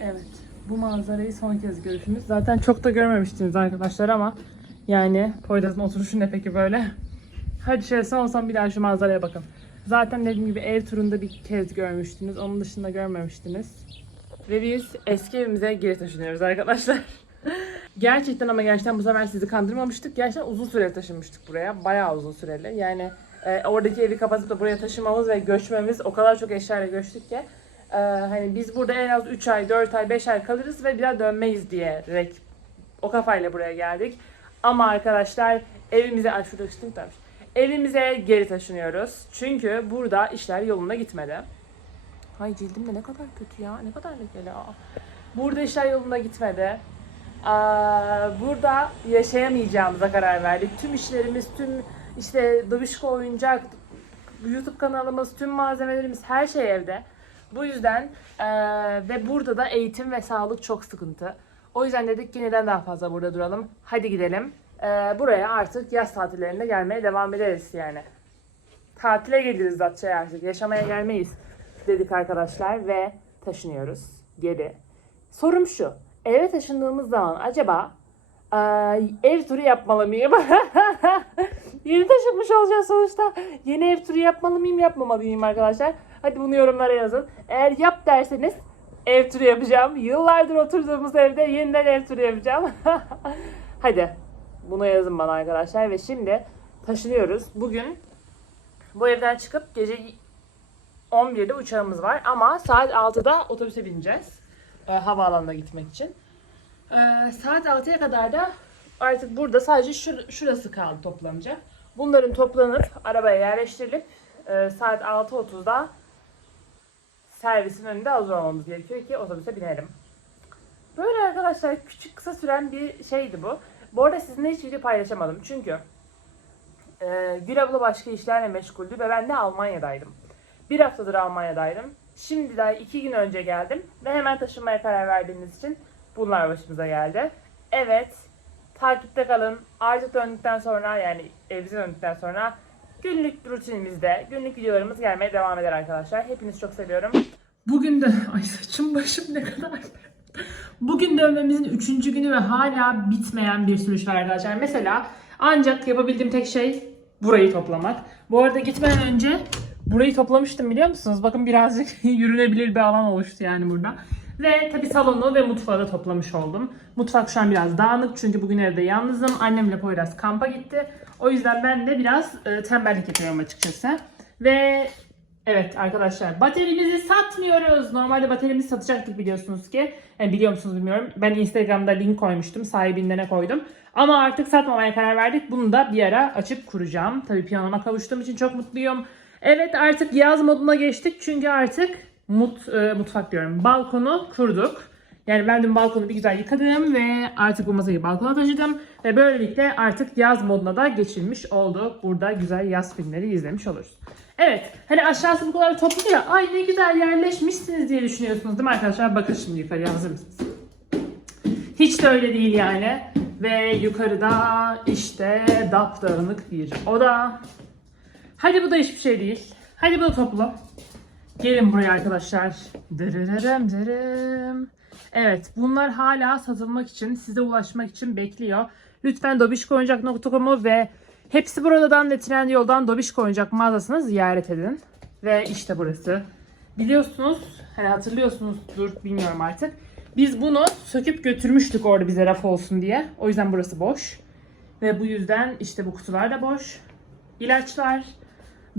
Evet. Bu manzarayı son kez görüşümüz. Zaten çok da görmemiştiniz arkadaşlar ama yani Poyraz'ın oturuşu ne peki böyle? Hadi şöyle son son bir daha şu manzaraya bakın. Zaten dediğim gibi ev turunda bir kez görmüştünüz. Onun dışında görmemiştiniz. Ve biz eski evimize geri taşınıyoruz arkadaşlar. gerçekten ama gerçekten bu sefer sizi kandırmamıştık. Gerçekten uzun süre taşınmıştık buraya. Bayağı uzun süreli. Yani e, oradaki evi kapatıp da buraya taşımamız ve göçmemiz o kadar çok eşyayla göçtük ki e, hani biz burada en az 3 ay, 4 ay, 5 ay kalırız ve bir daha dönmeyiz diyerek o kafayla buraya geldik. Ama arkadaşlar evimize, ay şurada ışık varmış. Evimize geri taşınıyoruz. Çünkü burada işler yolunda gitmedi. Ay cildim de ne kadar kötü ya. Ne kadar lekeli. Burada işler yolunda gitmedi. Aa, burada yaşayamayacağımıza karar verdik. Tüm işlerimiz, tüm işte Dobişko oyuncak, YouTube kanalımız, tüm malzemelerimiz her şey evde. Bu yüzden eee, ve burada da eğitim ve sağlık çok sıkıntı. O yüzden dedik ki neden daha fazla burada duralım. Hadi gidelim. Eee, buraya artık yaz tatillerinde gelmeye devam ederiz yani. Tatile geliriz Datça'ya artık. Yaşamaya gelmeyiz dedik arkadaşlar ve taşınıyoruz geri. Sorum şu. Eve taşındığımız zaman acaba eee, ev turu yapmalı mıyım? Yeni taşınmış olacağız sonuçta. Yeni ev turu yapmalı mıyım yapmamalı mıyım arkadaşlar? Hadi bunu yorumlara yazın. Eğer yap derseniz ev turu yapacağım. Yıllardır oturduğumuz evde yeniden ev turu yapacağım. Hadi bunu yazın bana arkadaşlar ve şimdi taşınıyoruz. Bugün bu evden çıkıp gece 11'de uçağımız var ama saat 6'da otobüse bineceğiz. Ee, havaalanına gitmek için. Ee, saat 6'ya kadar da artık burada sadece şur- şurası kaldı toplanacak. Bunların toplanıp arabaya yerleştirilip e, saat 6.30'da servisin önünde hazır olmamız gerekiyor ki otobüse binelim. Böyle arkadaşlar küçük kısa süren bir şeydi bu. Bu arada sizinle hiç video paylaşamadım çünkü e, Gül abla başka işlerle meşguldü ve ben de Almanya'daydım. Bir haftadır Almanya'daydım. Şimdi daha iki gün önce geldim ve hemen taşınmaya karar verdiğiniz için bunlar başımıza geldi. Evet, takipte kalın. Artık döndükten sonra yani evimize döndükten sonra günlük rutinimizde, günlük videolarımız gelmeye devam eder arkadaşlar. Hepinizi çok seviyorum. Bugün de, ay saçım başım ne kadar Bugün dönmemizin üçüncü günü ve hala bitmeyen bir sürüş var arkadaşlar. Mesela ancak yapabildiğim tek şey burayı toplamak. Bu arada gitmeden önce burayı toplamıştım biliyor musunuz? Bakın birazcık yürünebilir bir alan oluştu yani burada. Ve tabi salonu ve mutfağı da toplamış oldum. Mutfak şu an biraz dağınık çünkü bugün evde yalnızım. Annemle Poyraz kampa gitti. O yüzden ben de biraz e, tembellik yapıyorum açıkçası. Ve Evet arkadaşlar baterimizi satmıyoruz. Normalde baterimizi satacaktık biliyorsunuz ki. Yani biliyor musunuz bilmiyorum. Ben Instagram'da link koymuştum. Sahibinden koydum. Ama artık satmamaya karar verdik. Bunu da bir ara açıp kuracağım. Tabii piyanoma kavuştuğum için çok mutluyum. Evet artık yaz moduna geçtik. Çünkü artık mut, e, mutfak diyorum. Balkonu kurduk. Yani ben dün balkonu bir güzel yıkadım ve artık bu masayı balkona taşıdım. Ve böylelikle artık yaz moduna da geçilmiş oldu. Burada güzel yaz filmleri izlemiş oluruz. Evet. Hani aşağısı bu kadar toplu ya. Ay ne güzel yerleşmişsiniz diye düşünüyorsunuz değil mi arkadaşlar? Bakın şimdi yukarıya hazır mısınız? Hiç de öyle değil yani. Ve yukarıda işte dapdağınık bir oda. Hadi bu da hiçbir şey değil. Hadi bu da toplu. Gelin buraya arkadaşlar. Dırırırım dırım. Evet bunlar hala satılmak için, size ulaşmak için bekliyor. Lütfen dobişkoyuncak.com'u ve hepsi buradan ve Trendyol'dan Dobişko Oyuncak mağazasını ziyaret edin. Ve işte burası. Biliyorsunuz, hani hatırlıyorsunuzdur bilmiyorum artık. Biz bunu söküp götürmüştük orada bize raf olsun diye. O yüzden burası boş. Ve bu yüzden işte bu kutular da boş. İlaçlar,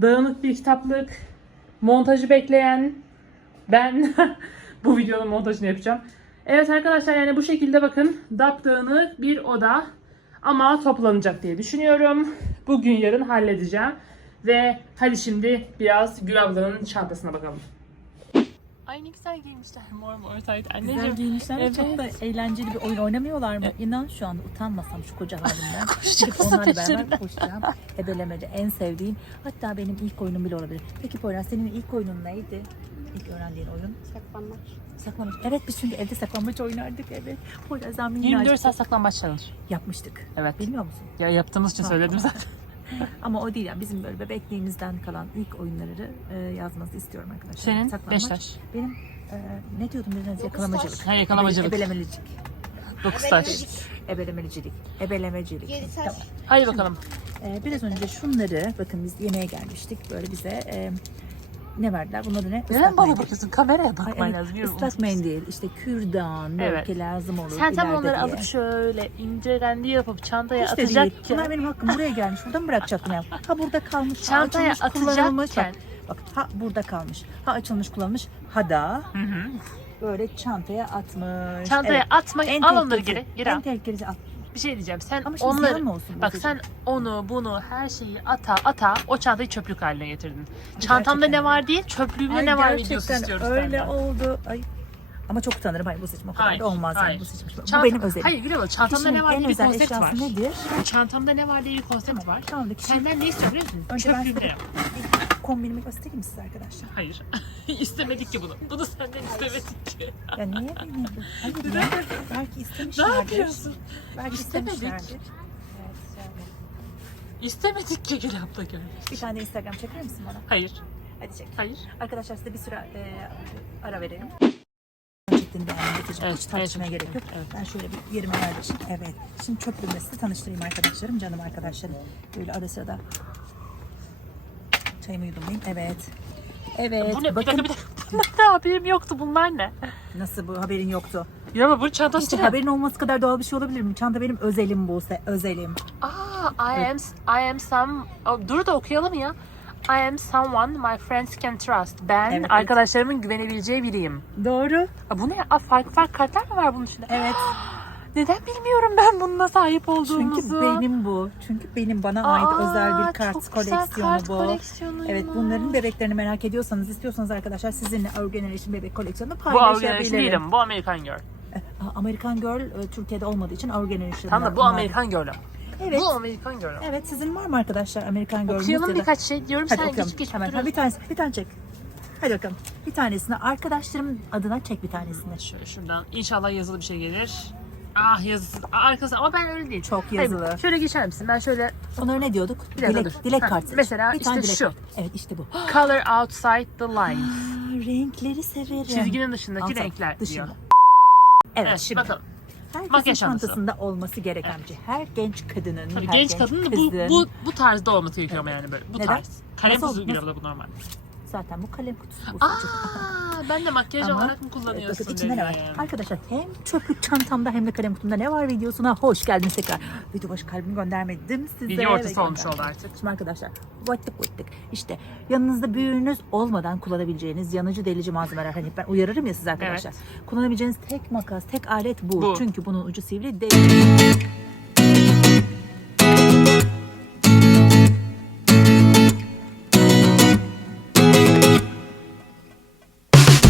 dağınık bir kitaplık, montajı bekleyen ben bu videonun montajını yapacağım. Evet arkadaşlar yani bu şekilde bakın dapdağınık bir oda ama toplanacak diye düşünüyorum. Bugün yarın halledeceğim. Ve hadi şimdi biraz Gül ablanın çantasına bakalım. Ay ne güzel giymişler mor mor tayt. Güzel giyinmişler ve çok da Evet. eğlenceli bir oyun oynamıyorlar mı? İnan şu anda utanmasam şu koca halimden. Mısın onlarla beraber koşacağım. Ebelemede en sevdiğim. Hatta benim ilk oyunum bile olabilir. Peki Poyraz senin ilk oyunun neydi? İlk öğrendiğin oyun? Saklanmaç. Saklambaç. Evet biz çünkü evde saklambaç oynardık evet. Poyraz'dan minnacık 24 saat saklambaç challenge. yapmıştık. Evet. Bilmiyor musun? Ya yaptığımız için Ha, söyledim zaten. Ama o değil yani bizim böyle bebekliğimizden kalan ilk oyunları e, yazmanızı istiyorum arkadaşlar. Senin Saklambaç. Beşiktaş. Benim Ee, ne diyordum biraz yakalamacılık. Ha, yakalamacılık. Ebe- Ebelemecilik. 9 taş. Ebelemecilik. Ebelemecilik. Yedi taş. Tamam. Haydi bakalım. Ee, biraz önce şunları bakın biz yemeğe gelmiştik. Böyle bize e, ne verdiler? Bunlar ne? Neden bana bakıyorsun? Kameraya Ay, bakman evet, lazım. Islak mendil, işte kürdan, Evet. belki lazım olur. Sen tam onları diye. alıp şöyle ince rendi yapıp çantaya Hiç de değil. atacakken Bunlar benim hakkım. Buraya gelmiş. Buradan bırakacaktım ya. Ha burada kalmış. ha çantaya açılmış, kullanılmış. Bak, atacakken bak ha burada kalmış. Ha açılmış kullanılmış. Ha da Hı hı. böyle çantaya atmış. çantaya Evet. atma En al onları geri geri En tehlikelisi al. Bir şey diyeceğim sen Ama şimdi onları mı olsun? bak sen onu bunu her şeyi ata ata o çantayı çöplük haline getirdin. Çantamda Gerçekten ne var değil çöplüğümde Ay, ne var videosu istiyoruz öyle senden. oldu. Ay. Ama çok utanırım. Hayır bu seçim o kadar Hayır, da olmaz yani hayır. bu seçim. Bu Çanta- benim özelim. Hayır Gülüyor çantamda Kişinin ne var en diye bir özel konsept eşyası var. nedir? Çantamda ne var diye bir konsept var. Tamam da kişinin Senden ne istiyor biliyor musun? Önce ben Çöplüğümde yap. Kombinimi göstereyim mi size arkadaşlar? Hayır. istemedik ki bunu. Bunu senden istemedik ki. Ya niye beni? Hayır, Neden? ya, belki istemişlerdir. Ne yapıyorsun? Belki İstemedik. istemişlerdir. Evet, şöyle. İstemedik ki Gül abla gör. Bir tane Instagram çeker misin bana? Hayır. Hadi çek. Hayır. Arkadaşlar size bir süre e, ara verelim. Çektiğini beğendim. Evet, Hiç tartışmaya evet, gerek yok. evet. Ben şöyle bir yerime yerleşeyim. Evet. Şimdi çöplüğümle sizi tanıştırayım arkadaşlarım. Canım arkadaşlarım. Böyle ara sırada çayımı yudumlayayım. Evet. Evet. bu ne? Bir Bakın dakika bir dakika. Bunlar ne haberim yoktu bunlar ne? nasıl bu haberin yoktu. Ya ama bu çantası İşte ne? haberin olması kadar doğal bir şey olabilir mi? Çanta benim özelim bu. Özelim. Aa, I am I am some oh, dur da okuyalım ya. I am someone my friends can trust. Ben Evet, evet. arkadaşlarımın güvenebileceği biriyim. Doğru. Aa, bu ne? Aa, farklı farklı kartlar mı var bunun içinde? Evet. Neden bilmiyorum ben bununla sahip olduğumuzu? Çünkü benim bu. Çünkü benim bana ait Aa, özel bir kart çok güzel koleksiyonu kart bu. koleksiyonuymuş. Evet bunların bebeklerini merak ediyorsanız, istiyorsanız arkadaşlar sizinle Our Generation bebek koleksiyonunu Bu Our Generation paylaşabilirim. değilim. Bu American Girl. American Girl e, Türkiye'de olmadığı için Our Generation. Tamam da bu American Girl. Evet. Bu American Girl. Evet sizin var mı arkadaşlar American Girl? Okuyalım birkaç şey diyorum Hadi sen okuyalım. geç geç Hemen. Ha, bir tanesi, bir tane çek. Hadi bakalım. Bir tanesini arkadaşlarım adına çek bir tanesini. Şöyle şuradan inşallah yazılı bir şey gelir. Ah yazısız arkası ama ben öyle değil. Çok Hayır, yazılı. şöyle geçer misin? Ben şöyle Onlara ne diyorduk? Bir dakika dilek, dur. dilek Ha, kartı. mesela bir tane işte dilek şu. kartı. Evet işte bu. color outside the line. Aa, renkleri severim. Çizginin dışındaki Outside, renkler dışında. diyor. Evet, Evet, şimdi bakalım. herkesin makyaj çantası. çantasında olması gereken bir şey. Her genç kadının, Tabii her genç kadının da bu, kızın- bu, bu tarzda olması gerekiyor ama yani böyle. Bu Neden? tarz. Kalem Nasıl kutusu gibi bu normal. Zaten bu kalem kutusu bu Aa. Ben de makyaj Ama- olarak mı kullanıyorsun Bakın içinde ne var? dedim. Arkadaşlar hem çöplük çantamda hem de kalem kutumda ne var videosuna hoş geldiniz tekrar. Video başı kalbimi göndermedim size. Video ortası ve olmuş gönderdim. oldu artık. Şimdi arkadaşlar vattık vattık işte yanınızda büyüğünüz olmadan kullanabileceğiniz yanıcı delici malzemeler hani ben uyarırım ya siz arkadaşlar. Kullanabileceğiniz tek makas tek alet bu. Bu. Çünkü bunun ucu sivri değil.